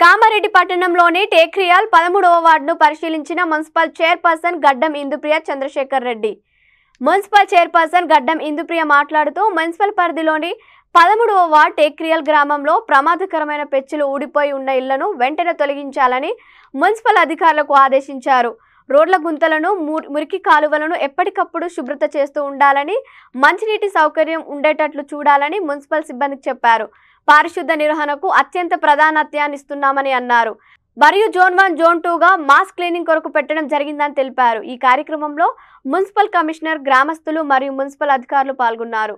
కామారెడ్డి పట్టణంలోని టేక్రియాల్ 13వ వార్డును పరిశీలించిన municipal chairperson గడ్డం ఇందుప్రియ చంద్రశేఖర్ రెడ్డి. మున్సిపల్ చైర్పర్సన్ గడ్డం ఇందుప్రియ మాట్లాడుతూ మున్సిపల్ పరిధిలోని 13వ వార్డు టేక్రియాల్ గ్రామంలో ప్రమాదకరమైన పెచ్చులు ఊడిపోయి ఉన్న ఇళ్లను వెంటనే తొలగించాలని మున్సిపల్ అధికారులకు ఆదేశించారు. రోడ్ల గుంతలను, మురికి కాలువలను ఎప్పటికప్పుడు శుభ్రత చేస్తూ ఉండాలని, మంచినీటి సౌకర్యం ఉండేటట్లు చూడాలని మున్సిపల్ సిబ్బందికి చెప్పారు. పారిశుద్ధ నిర్వహణకు అత్యంత ప్రాధాన్యతని ఇస్తున్నామని అన్నారు. మరియు జోన్ 1, జోన్ 2గా మాస్ క్లీనింగ్ కొరకు పెట్టడం జరిగిందని తెలిపారు. ఈ కార్యక్రమంలో మున్సిపల్ కమిషనర్, గ్రామస్తులు మరియు మున్సిపల్ అధికారులు పాల్గొన్నారు.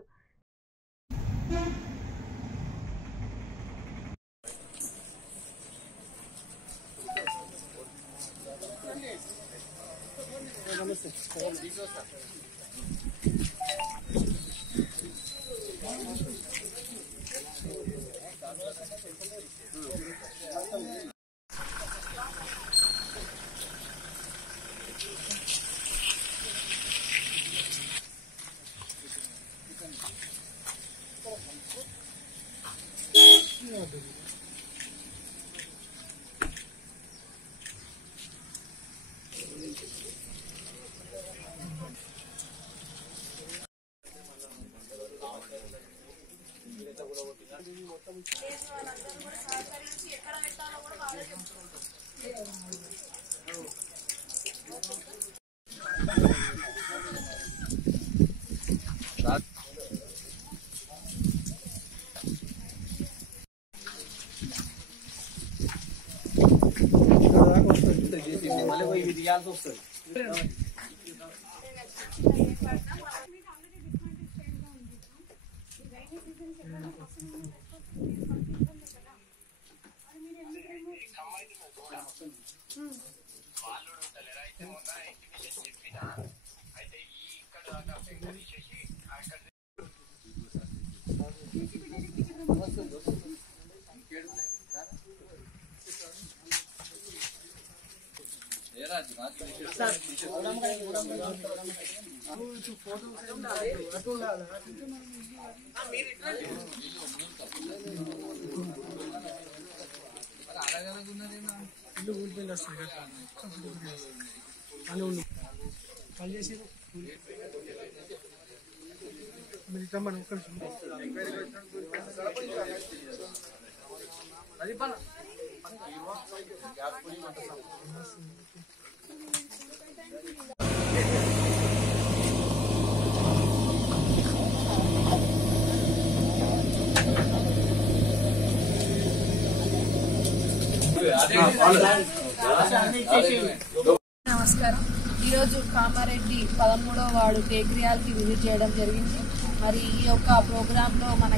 నమస్కారం. ఈరోజు కామారెడ్డి 13వ వార్డు టేక్రియాల్కి విజిట్ చేయడం జరిగింది. మరి ఈ యొక్క ప్రోగ్రాంలో మన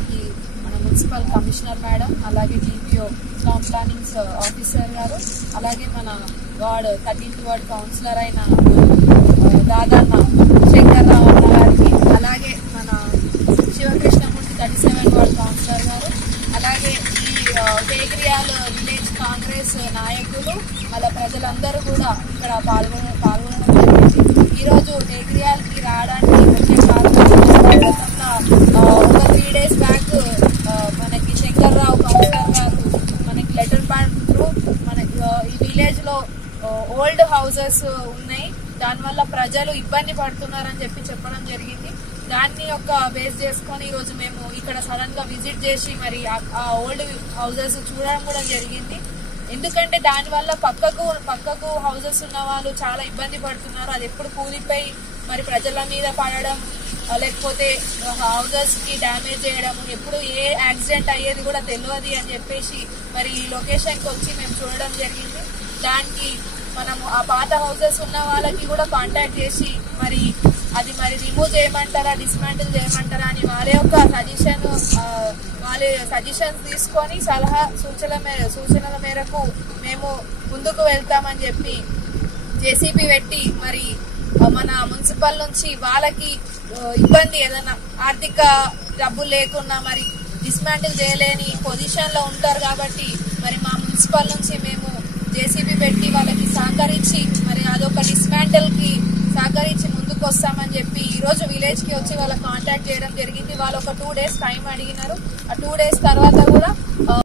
మున్సిపల్ కమిషనర్ మేడం, అలాగే టీపీఓ టౌన్ ప్లానింగ్ ఆఫీసర్ గారు, అలాగే మన వార్డ్ 13th వార్డ్ కౌన్సిలర్ అయిన దాదాన్న శంకర్రావు అన్న గారికి, అలాగే మన శివకృష్ణమూర్తి 37 వార్డ్ కౌన్సిలర్ గారు, అలాగే ఈ టేక్రియాల్ విలేజ్ కాంగ్రెస్ నాయకులు, వాళ్ళ ప్రజలందరూ కూడా ఇక్కడ పాల్గొనడం జరిగింది. ఈరోజు టేక్రియాల్కి రావడానికి ముఖ్య కారణం ఒక 3 days బ్యాక్ మనకి శంకర్రావు కౌన్సిలర్ గారు మనకి లెటర్ ప్యాడ్ త్రూ మనకి ఈ విలేజ్లో ఓల్డ్ హౌసెస్ ఉన్నాయి, దానివల్ల ప్రజలు ఇబ్బంది పడుతున్నారని చెప్పడం జరిగింది. దాన్ని బేస్ చేసుకొని ఈరోజు మేము ఇక్కడ సడన్ గా విజిట్ చేసి మరి ఆ ఓల్డ్ హౌసెస్ చూడడం కూడా జరిగింది. ఎందుకంటే దానివల్ల పక్కకు హౌసెస్ ఉన్న వాళ్ళు చాలా ఇబ్బంది పడుతున్నారు. అది ఎప్పుడు కూలిపోయి మరి ప్రజల మీద పడడం, లేకపోతే హౌసెస్ కి డ్యామేజ్ చేయడం, ఎప్పుడు ఏ యాక్సిడెంట్ అయ్యేది కూడా తెలియదు అని చెప్పేసి మరి ఈ లొకేషన్కి వచ్చి మేము చూడడం జరిగింది. దానికి మనము ఆ పాత హౌసెస్ ఉన్న వాళ్ళకి కూడా కాంటాక్ట్ చేసి మరి అది రిమూవ్ చేయమంటారా, డిస్మాంటిల్ చేయమంటారా అని వాళ్ళ యొక్క సజెషన్స్ తీసుకొని సలహా సూచనల మేరకు మేము ముందుకు వెళ్తామని చెప్పి జేసీబీ పెట్టి మరి మన మున్సిపల్ నుంచి వాళ్ళకి ఇబ్బంది ఏదైనా ఆర్థిక డబ్బులు లేకున్నా మరి డిస్మాంటిల్ చేయలేని పొజిషన్ లో ఉంటారు కాబట్టి మరి మా మున్సిపల్ నుంచి మేము జేసీబీ పెట్టి వాళ్ళకి సహకరించి మరి అదొక డిస్మాంటిల్ కి సహకరించి ముందుకు వస్తామని చెప్పి ఈ రోజు విలేజ్ కి వచ్చి వాళ్ళకి కాంటాక్ట్ చేయడం జరిగింది. వాళ్ళు ఒక 2 days టైం అడిగినారు. ఆ 2 days తర్వాత కూడా